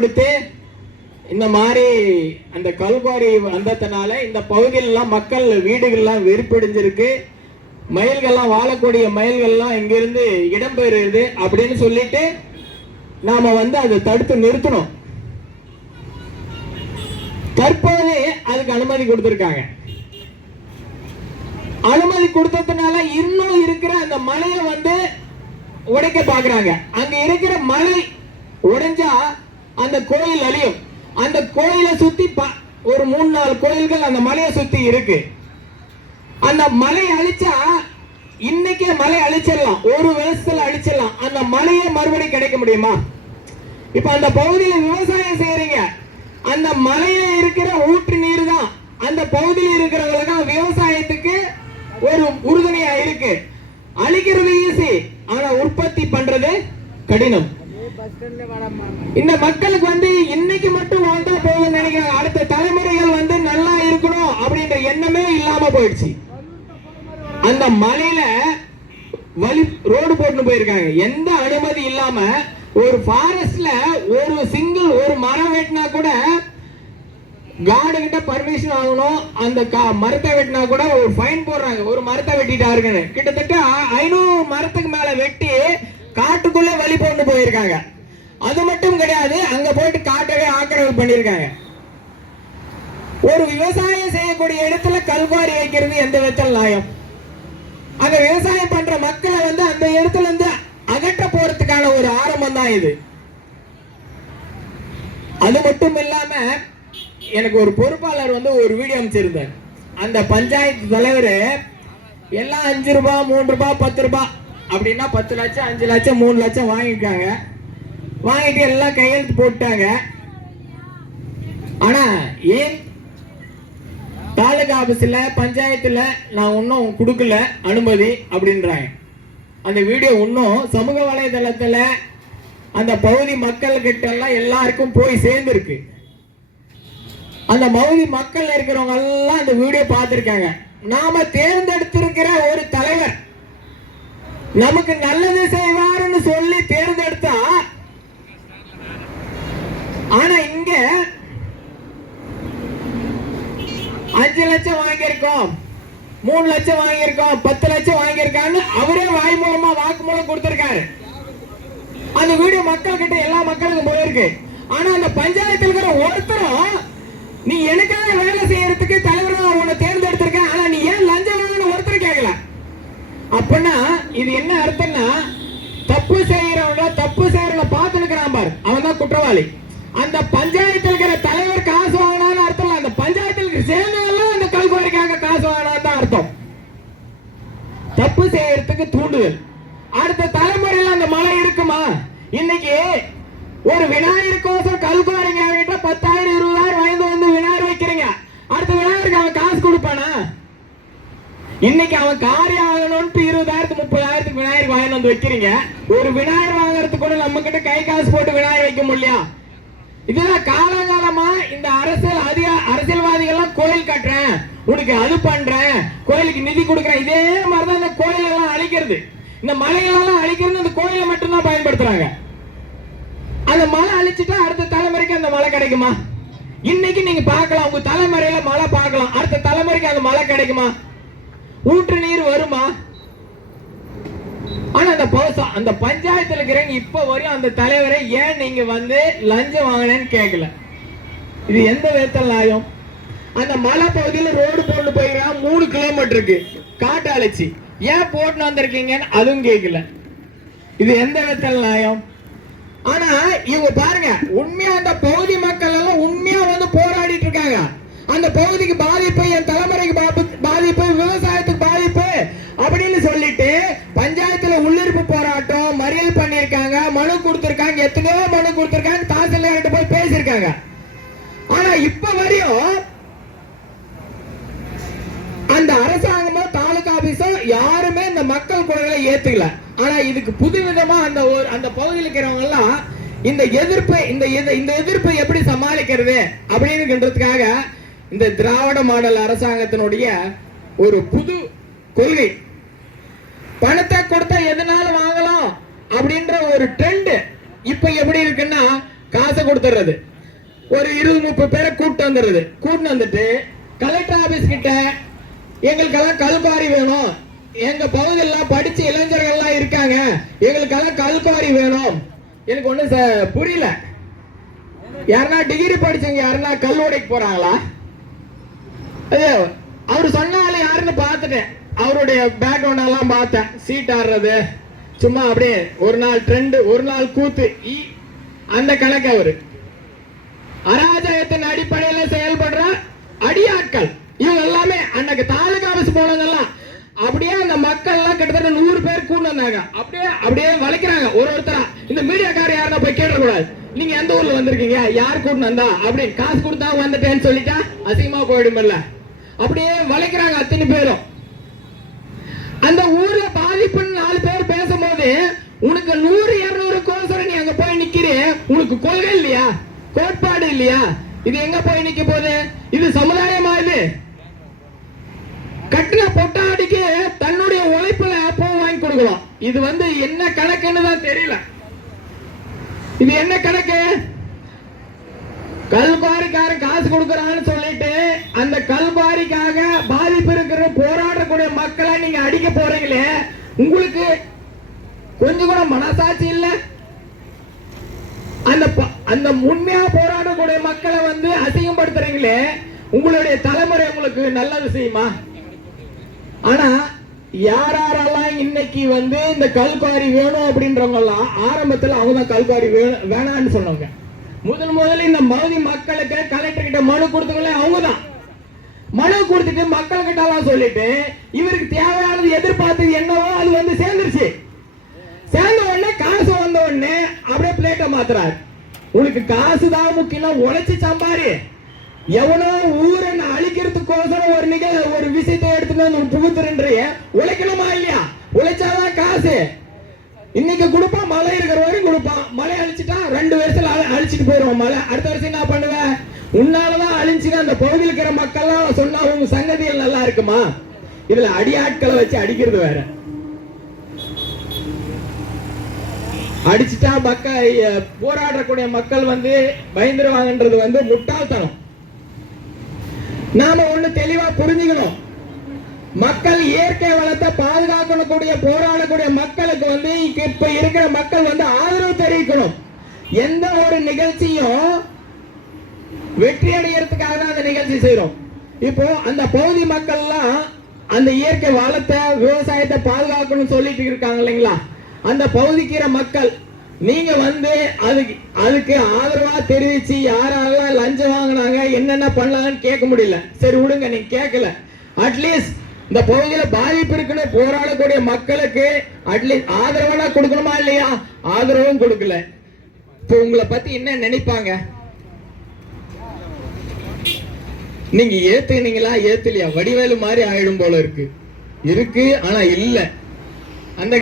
கொடுத்து இந்த மாதிரி அந்த கல்குவாரி வந்ததுனால இந்த பகுதியிலலாம் மக்கள் வீடுகள்லாம் வெறுப்படைஞ்சிருக்கு. மயில்கள்லாம் வாழக்கூடிய மயில்கள்லாம் இங்கிருந்து இடம்பெறுது அப்படின்னு சொல்லிட்டு நாம அதை தடுத்து நிறுத்தணும். தற்போது அதுக்கு அனுமதி கொடுத்திருக்காங்க. அனுமதி கொடுத்ததுனால இன்னும் இருக்கிற அந்த மலையை உடைக்க பாக்குறாங்க. அங்க இருக்கிற மலை உடைஞ்சா அந்த கோயில் அழியும். அந்த கோயிலை சுத்தி ஒரு 3-4 கோயில்கள் அந்த மலையை சுத்தி இருக்கு. அந்த மலை அழிச்சா இன்னைக்கே மலை அழிச்சிடலாம், ஒரு வருஷத்துல அழிச்சிடலாம். அந்த மலையே மறுபடியும் கிடைக்க முடியுமா? இப்ப அந்த பகுதியில் விவசாயம் செய்யறீங்க, அந்த மலையில இருக்கிற ஊற்று நீர் தான் அந்த பகுதியில் இருக்கிறவங்க விவசாயத்துக்கு ஒரு உறுதுணையா இருக்கு. அழிக்கிறது ஈஸி, ஆனா உற்பத்தி பண்றது கடினம். இந்த மக்களுக்கு இன்னைக்கு மட்டும் வாழ்ந்தா போதும் நினைக்கிறாங்க. அடுத்த தலைமுறைகள் நல்லா இருக்கணும் அப்படின்ற எண்ணமே இல்லாம போயிடுச்சு. அந்த மலையில ரோடு போட்டு போயிருக்காங்க, எந்த அனுமதி இல்லாம. ஒரு ஃபாரஸ்ட்ல ஒரு மரம் வெட்டினா கூட கார்டு கிட்ட பர்மிஷன் வாங்கணும். அந்த மரத்தை வெட்டினா கூட ஒரு ஃபைன் போடுறாங்க, ஒரு மரத்தை வெட்டிட்டாருங்க. கிட்டத்தட்ட 500 மரத்துக்கு மேல வெட்டி காட்டுக்குள்ள வழி போட்டு போயிருக்காங்க. அது மட்டும் கிடையாது, அங்க போயிட்டு காட்டவே ஆக்கிரமிப்பு பண்ணிருக்காங்க. ஒரு விவசாயம் செய்யக்கூடிய இடத்துல கல்குவாரி வைக்கிறது எந்த விதத்தில் நியாயம்? அந்த விவசாயம் பண்ற மக்களை அந்த இடத்துல இருந்து அகற்ற போறதுக்கான ஒரு ஆரம்பம் தான் இது. அது மட்டும் இல்லாம எனக்கு ஒரு பொறுப்பாளர் ஒரு வீடியோ அமைச்சிருந்தார். அந்த பஞ்சாயத்து தலைவர் எல்லாம் 5 ரூபாய் 3 ரூபாய் 10 ரூபாய் அப்படின்னா 10 லட்சம் 5 லட்சம் 3 லட்சம் வாங்கிட்டாங்க. வாங்கிட்டு எல்லாம் கையெழுத்து போட்டாங்க. ஆனா ஏன் தாலுகா ஆபீஸ்ல பஞ்சாயத்துல நான் இன்னும் கொடுக்கல அனுமதி அப்படின்றாங்க. அந்த வீடியோ இன்னும் சமூக வலைதளத்துல அந்த பகுதி மக்கள் கிட்ட எல்லாம் எல்லாருக்கும் போய் சேர்ந்துருக்கு. அந்த பகுதி மக்கள் இருக்கிறவங்க எல்லாம் அந்த வீடியோ பார்த்திருக்காங்க. நாம தேர்ந்தெடுத்திருக்கிற ஒரு தலைவர் நமக்கு நல்லது செய்வாருன்னு சொல்லி தேர்ந்தெடுத்தா, ஆனா இங்க 5 லட்சம் வாங்கியிருக்கோம், 3 லட்சம் வாங்கியிருக்கோம், 10 லட்சம் வாங்கியிருக்கான்னு அவரே வாய் மூலமா வாக்கு மூலம் கொடுத்திருக்காரு. அந்த வீடியோ மக்கள் கிட்ட எல்லா மக்களுக்கும் போயிருக்கு. ஆனா அந்த பஞ்சாயத்தில் இருக்கிற ஒருத்தரும் நீ எனக்காக வேலை செய்யறதுக்கு தலைவராக உன்னை தேர்ந்தெடுத்திருக்க, ஆனா நீ ஏன் லஞ்சம் வாங்கன்னு ஒருத்தர் கேட்கல. அப்படின்னா இது என்ன அர்த்தம்னா, தப்பு செய்யறவன பார்த்து நிற்கிறான் பாரு, அவன் தான் குற்றவாளி. அந்த பஞ்சாயத்தில் இருக்கிற தலைவர் காசு வாங்கினான்னு அர்த்தம். அந்த பஞ்சாயத்தில் சேர்ந்தவெல்லாம் அந்த கல்குவாரிக்காக காசு வாங்கினான்னு தான் அர்த்தம். தப்பு செய்யறதுக்கு தூண்டுதல். அடுத்த தலைமுறையில் அந்த மழை இருக்குமா? இன்னைக்கு ஒரு விநாயகர் கோசம் கல்குவாரிங்க 10,000 20,000 வாங்கி விநாயகர் வைக்கிறீங்க. அடுத்த விநாயகருக்கு அவன் காசு கொடுப்பானா? இன்னைக்கு அவன் காரியம் ஆகணும்னு 20,000 30,000 விநாயகர் வாங்கி வைக்கிறீங்க. ஒரு விநாயகர் வாங்குறதுக்கு கூட நம்ம கிட்ட கை காசு போட்டு விநாயகர் வைக்க முடியல. இதெல்லாம் காலகாலமா இந்த அரசியல்வாதிகள் கோயில் கட்டுறேன், உனக்கு அது பண்றேன், கோயிலுக்கு நிதி கொடுக்குறேன், இதே மாதிரிதான் இந்த கோயிலெல்லாம் அழிக்கிறது. இந்த மலைகளெல்லாம் அழிக்கிறது இந்த கோயிலை மட்டும்தான் பயன்படுத்துறாங்க. அந்த மலை அழிச்சுட்டா அடுத்த தலைமுறைக்கு அந்த மலை கிடைக்குமா? இன்னைக்கு நீங்க பார்க்கலாம், உங்க தலைமுறையில மழை பார்க்கலாம், அடுத்த தலைமுறைக்கு அந்த மழை கிடைக்குமா? ஊற்று நீர் வருமா? ஆனா அந்த பஞ்சாயத்துல இருக்கிறவங்க இப்ப வரையும் அந்த தலைவரை ஏன் நீங்க லஞ்சம் வாங்கினேன்னு கேட்கல. இது எந்த விதத்தில் நியாயம்? அந்த மலை பகுதியில் ரோடு போட்டு போயிருக்கான், 3 கிலோமீட்டருக்கு காட்டு அழைச்சி ஏன் போட்டு வந்திருக்கீங்கன்னு அதுவும் கேட்கல. இது எந்த விதத்தில் நியாயம்? ஆனா இவங்க பாருங்க, உண்மையா அந்த பகுதி மக்கள் எல்லாம் உண்மையா போராடிட்டு இருக்காங்க. அந்த பகுதிக்கு பாதிப்பு, என் தலைமுறைக்கு பாதிப்பு, விவசாயத்துக்கு பாதிப்பு அப்படின்னு சொல்லிட்டு பஞ்சாயத்துல உள்ளிருப்பு போராட்டம் மறியல் பண்ணிருக்காங்க, மனு கொடுத்திருக்காங்க, எத்தனையோ மனு கொடுத்திருக்காங்க, தாசில்தார்கிட்ட போய் பேசியிருக்காங்க. ஆனா இப்ப வரையும் அந்த அரசாங்கமோ தாலுகா ஆபீஸோ யாருமே இந்த மக்கள் குரலை ஏத்துக்கல. ஆனா இதுக்கு புதுவிதமா அந்த பகுதியில் இருக்கிறவங்க எல்லாம் இந்த எதிர்ப்பை எப்படி சமாளிக்கிறது அப்படின்றதுக்காக இந்த திராவிட மாடல் அரசாங்கத்தினுடைய ஒரு புது கொள்கை, பணத்தை கொடுத்தா எதனால வாங்கலாம் அப்படின்ற ஒரு ட்ரெண்ட் இப்ப எப்படி இருக்குன்னா, காசை கொடுத்துறது, ஒரு 20-30 பேரை கூட்டு வந்துடுறது. கூட்டு வந்துட்டு கலெக்டர் ஆபீஸ் கிட்ட எங்களுக்கெல்லாம் கல்குவாரி வேணும், எங்க பகுதியில் படிச்ச இளைஞர்கள்லாம் இருக்காங்க, எங்களுக்கெல்லாம் கல்குவாரி வேணும். எனக்கு ஒண்ணு புரியல, யாருன்னா டிகிரி படிச்சவங்க யாருன்னா கல் உடைக்க போறாங்களா? அவரு சொன்னால யாருன்னு பார்த்துட்டேன், அவருடைய பேக்ரவுண்ட் எல்லாம் பார்த்தேன். சீட் ஆடுறது சும்மா அப்படியே ஒரு நாள் ட்ரெண்ட், ஒரு நாள் கூத்து, அந்த கணக்கு. அவரு அராஜகத்தின் அடிப்படையில் செயல்படுற அடியாட்கள் இவங்க எல்லாமே அன்னைக்கு தாலுகா ஆபீஸ் போனதெல்லாம் அப்படியே அந்த மக்கள் எல்லாம் கிட்டத்தட்ட 100 பேர் கூட வந்தாங்க. அப்படியே வளைக்கிறாங்க ஒருத்தரா. இந்த மீடியாக்காரர் யாருன்னா போய் கேட்டக்கூடாது, நீங்க எந்த ஊர்ல வந்திருக்கீங்க, யார் கூட்டு வந்தா அப்படின்னு, காசு கொடுத்தா வந்துட்டேன்னு சொல்லிட்டா அசிங்கமா போயிடுமில்ல. அப்படியே வளைக்கிறாங்க அத்தனை பேரும். அந்த ஊர்ல பாதிப்புன்னு 4 பேர் பேசும்போது உனக்கு 100-200 கோசரம் நீ அங்க போய் நிக்கிறே, உனக்கு கொள்கை இல்லையா, கோட்பாடு இல்லையா? இது எங்க போய் நிக்க போகுது? இது சமுதாயமா? இது கட்டின பொட்டாடிக்கு தன்னுடைய உழைப்புல பூ வாங்கி கொடுக்கலாம். இது என்ன கணக்குன்னு தான் தெரியல. இது என்ன கணக்கு? கல்குவாரிக்காரன் காசு கொடுக்கறான்னு சொல்லிட்டு அந்த கல்குவாரிக்காக பாதிப்பு இருக்கிற போராடக்கூடிய மக்களை நீங்க அடிக்க போறீங்களே, உங்களுக்கு கொஞ்சம் கூட மனசாட்சி இல்ல? அந்த உண்மையா போராடக்கூடிய மக்களை அசிங்கப்படுத்துறீங்களே, உங்களுடைய தலைமுறை உங்களுக்கு நல்லது செய்யுமா? ஆனா யாரெல்லாம் இன்னைக்கு இந்த கல்குவாரி வேணும் அப்படின்றவங்க எல்லாம் ஆரம்பத்துல அவங்க தான் கல்குவாரி வேணான்னு சொன்னவங்க. முதல்ல இந்த மவுதி மக்களுக்கு கலெக்டர் கிட்ட மனு கொடுத்தவங்களே அவங்கதான். மனு கொடுத்துட்டு மக்கள் கிட்ட எல்லாம் சொல்லிட்டு இவருக்கு தேவையானது எதிர்பார்த்தது என்னவோ அது சேர்ந்துருச்சு. சேர்ந்த உடனே காசு வந்த உடனே அப்படியே பிளேட்டை மாத்துறாரு. உனக்கு காசு தான் முக்கியம், உழைச்சி சம்பாரி. எவனோ ஊரை அழிக்கிறதுக்கோசரம் ஒரு விஷயத்தை எடுத்துட்டு புகுத்துறேன். உழைக்கணுமா இல்லையா? உழைச்சாதான் காசு. இன்னைக்கு கொடுப்பான், மழை இருக்கிற வரையும் கொடுப்பான். மழை அழிச்சிட்டா 2 வருஷத்துல அழிச்சிட்டு போயிடும் மழை. அடுத்த வருஷம் என்ன பண்ணுவேன்? உன்னாலதான் அழிஞ்சுன்னு அந்த பகுதியில் இருக்கிற மக்கள் சொன்னா உங்க சங்கதிகள் நல்லா இருக்குமா? இதுல அடியாட்களை வச்சு அடிக்கிறது வேற. அடிச்சுட்டா போராடக்கூடிய மக்கள் பயந்துருவாங்கன்றது முட்டாள்தனம். நாம ஒண்ணு தெளிவா புரிஞ்சுக்கணும். மக்கள் இயற்கை வளத்தை பாதுகாக்கக்கூடிய போராடக்கூடிய மக்களுக்கு இப்ப இருக்கிற மக்கள் ஆதரவு தெரிவிக்கணும். எந்த ஒரு நிகழ்ச்சியும் வெற்றி அடைகிறதுக்காக தான் அந்த நிகழ்ச்சி செய்யறோம். இப்போ அந்த பகுதி மக்கள் எல்லாம் அந்த இயற்கை வளத்தை விவசாயத்தை பாதுகாக்கணும்னு சொல்லிட்டு இருக்காங்க இல்லைங்களா? அந்த பகுதிக்கிற மக்கள் நீங்க அதுக்கு ஆதரவா தெரிவிச்சு யாரெல்லாம் லஞ்சம் வாங்கினாங்க, என்னென்ன பண்ணலாம்னு கேட்க முடியல. சரி விடுங்க, நீங்க கேட்கல. அட்லீஸ்ட் இந்த பகுதியில பாதிப்பு இருக்குன்னு போராடக்கூடிய மக்களுக்கு அட்லீஸ்ட் ஆதரவா கொடுக்கணுமா இல்லையா? ஆதரவும் கொடுக்கல. இப்போ உங்களை பத்தி என்ன நினைப்பாங்க? நீங்க ஏத்துனீங்களா ஏத்துலையா? வடிவேலு மாதிரி ஆயிடும் போல இருக்கு. ஆனா இல்ல. அந்த